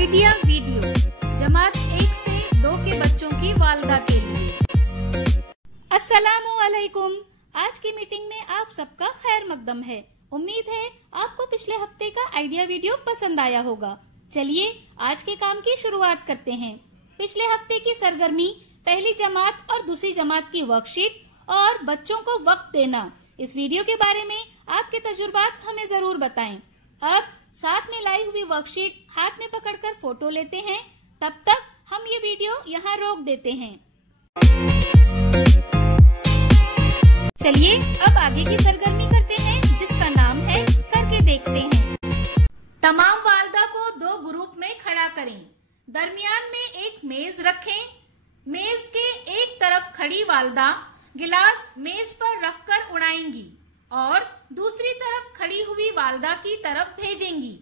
Idea video जमात 1 से 2 के बच्चों की वालदा के लिए। अस्सलामु अलैकुम। आज की मीटिंग में आप सबका खैर मकदम है। उम्मीद है आपको पिछले हफ्ते का आइडिया वीडियो पसंद आया होगा। चलिए आज के काम की शुरुआत करते हैं। पिछले हफ्ते की सरगर्मी पहली जमात और दूसरी जमात की वर्कशीट और बच्चों को वक्त देना, इस वीडियो के बारे में आपके तजुर्बात हमें जरूर बताएं। अब साथ में लाई हुई वर्कशीट हाथ में पकड़कर फोटो लेते हैं। तब तक हम ये वीडियो यहाँ रोक देते हैं। चलिए अब आगे की सरगर्मी करते हैं, जिसका नाम है करके देखते हैं। तमाम वालदा को 2 ग्रुप में खड़ा करें। दरमियान में एक मेज रखें। मेज के एक तरफ खड़ी वालदा गिलास मेज पर रखकर उड़ाएंगी और दूसरी तरफ खड़ी हुई वालदा की तरफ भेजेंगी।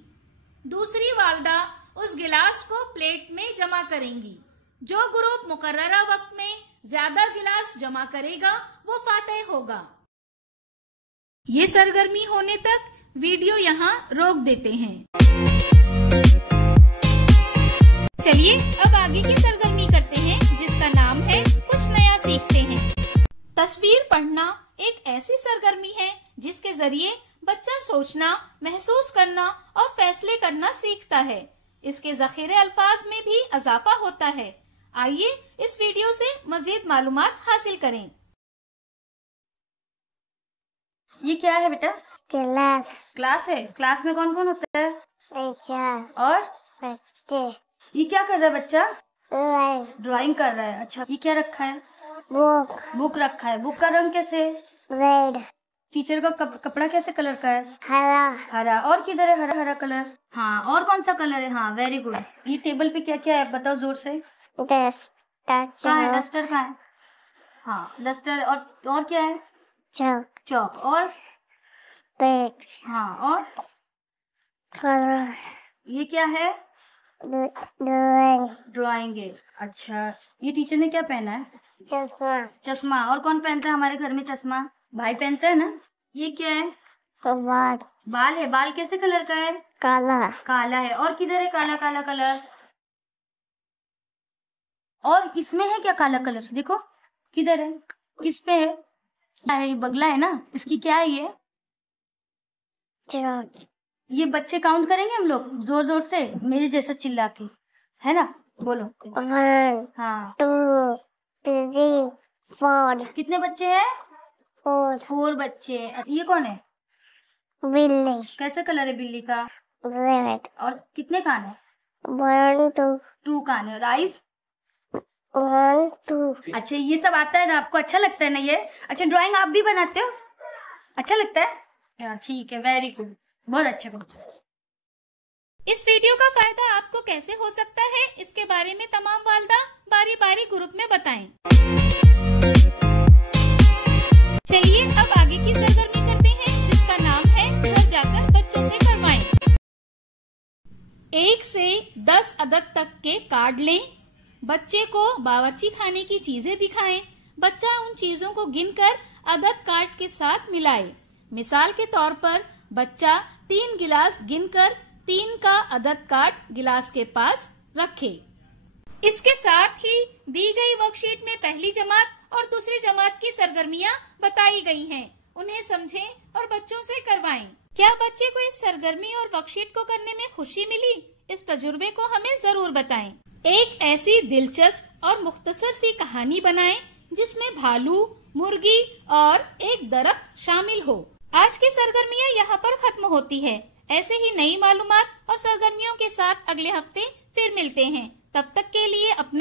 दूसरी वालदा उस गिलास को प्लेट में जमा करेंगी। जो ग्रुप मुकर्ररा वक्त में ज्यादा गिलास जमा करेगा वो फातेह होगा। ये सरगर्मी होने तक वीडियो यहाँ रोक देते हैं। चलिए अब आगे की सरगर्मी करते हैं, जिसका नाम है कुछ नया सीखते हैं। तस्वीर पढ़ना एक ऐसी सरगर्मी है जिसके जरिए बच्चा सोचना, महसूस करना और फैसले करना सीखता है। इसके ज़ख़ीरे अल्फाज में भी इजाफा होता है। आइए इस वीडियो से मजीद मालूमात हासिल करें। ये क्या है बेटा? क्लास। क्लास है। क्लास में कौन कौन होता है? टीचर और बच्चे। ये क्या कर रहा है बच्चा? ड्राइंग कर रहा है। अच्छा, ये क्या रखा है? बुक रखा है। बुक का रंग कैसे? रेड। टीचर का कपड़ा कैसे कलर का है? हरा। और किधर है हरा कलर? हाँ, और कौन सा कलर है? हाँ, वेरी गुड। ये टेबल पे क्या क्या है बताओ जोर से। कहाँ है? डस्टर कहाँ है? हाँ, डस्टर। और क्या है? चौक। और पेट। हाँ, और कलर। ये क्या है? ड्राइंग है। अच्छा, ये टीचर ने क्या पहना है? चश्मा। और कौन पहनता है हमारे घर में चश्मा? भाई पहनता है ना। ये क्या है? बाल है। बाल कैसे कलर का है? काला है। और किधर है काला कलर? और इसमें है क्या काला कलर? देखो किधर है, किस पे है? क्या है? ये बगला है ना। इसकी क्या है ये बच्चे काउंट करेंगे हम लोग जोर जोर से, मेरे जैसा चिल्ला के, है ना? बोलो। 1 हाँ। 2 3 4। कितने बच्चे हैं? 4 बच्चे। ये कौन है? बिल्ली। कैसे कलर है बिल्ली का? रेड। और कितने कान है? 1 2 कान है। और आइज? 1 2। अच्छा, ये सब आता है ना आपको? अच्छा लगता है ना ये? अच्छा, ड्राइंग आप भी बनाते हो? अच्छा लगता है? ठीक है, वेरी गुड, बहुत अच्छा बच्चा। इस वीडियो का फायदा आपको कैसे हो सकता है, इसके बारे में तमाम वालदा बारी बारी ग्रुप में बताएं। चलिए अब आगे की सरगर्मी करते हैं, जिसका नाम है घर जाकर बच्चों से करवाएं। 1 से 10 अदद तक के कार्ड लें। बच्चे को बावर्ची खाने की चीजें दिखाएं। बच्चा उन चीजों को गिनकर अदद कार्ड के साथ मिलाए। मिसाल के तौर पर बच्चा 3 गिलास गिनकर 3 का अदद कार्ड गिलास के पास रखे। इसके साथ ही दी गई वर्कशीट में पहली जमात और दूसरी जमात की सरगर्मियां बताई गई हैं। उन्हें समझें और बच्चों से करवाएं। क्या बच्चे को इस सरगर्मी और वर्कशीट को करने में खुशी मिली? इस तजुर्बे को हमें जरूर बताएं। एक ऐसी दिलचस्प और मुख्तसर सी कहानी बनाएं जिसमें भालू, मुर्गी और एक दरख्त शामिल हो। आज की सरगर्मियां यहाँ पर खत्म होती है। ऐसे ही नई मालूमात और सरगर्मियों के साथ अगले हफ्ते फिर मिलते हैं। तब तक के लिए अपना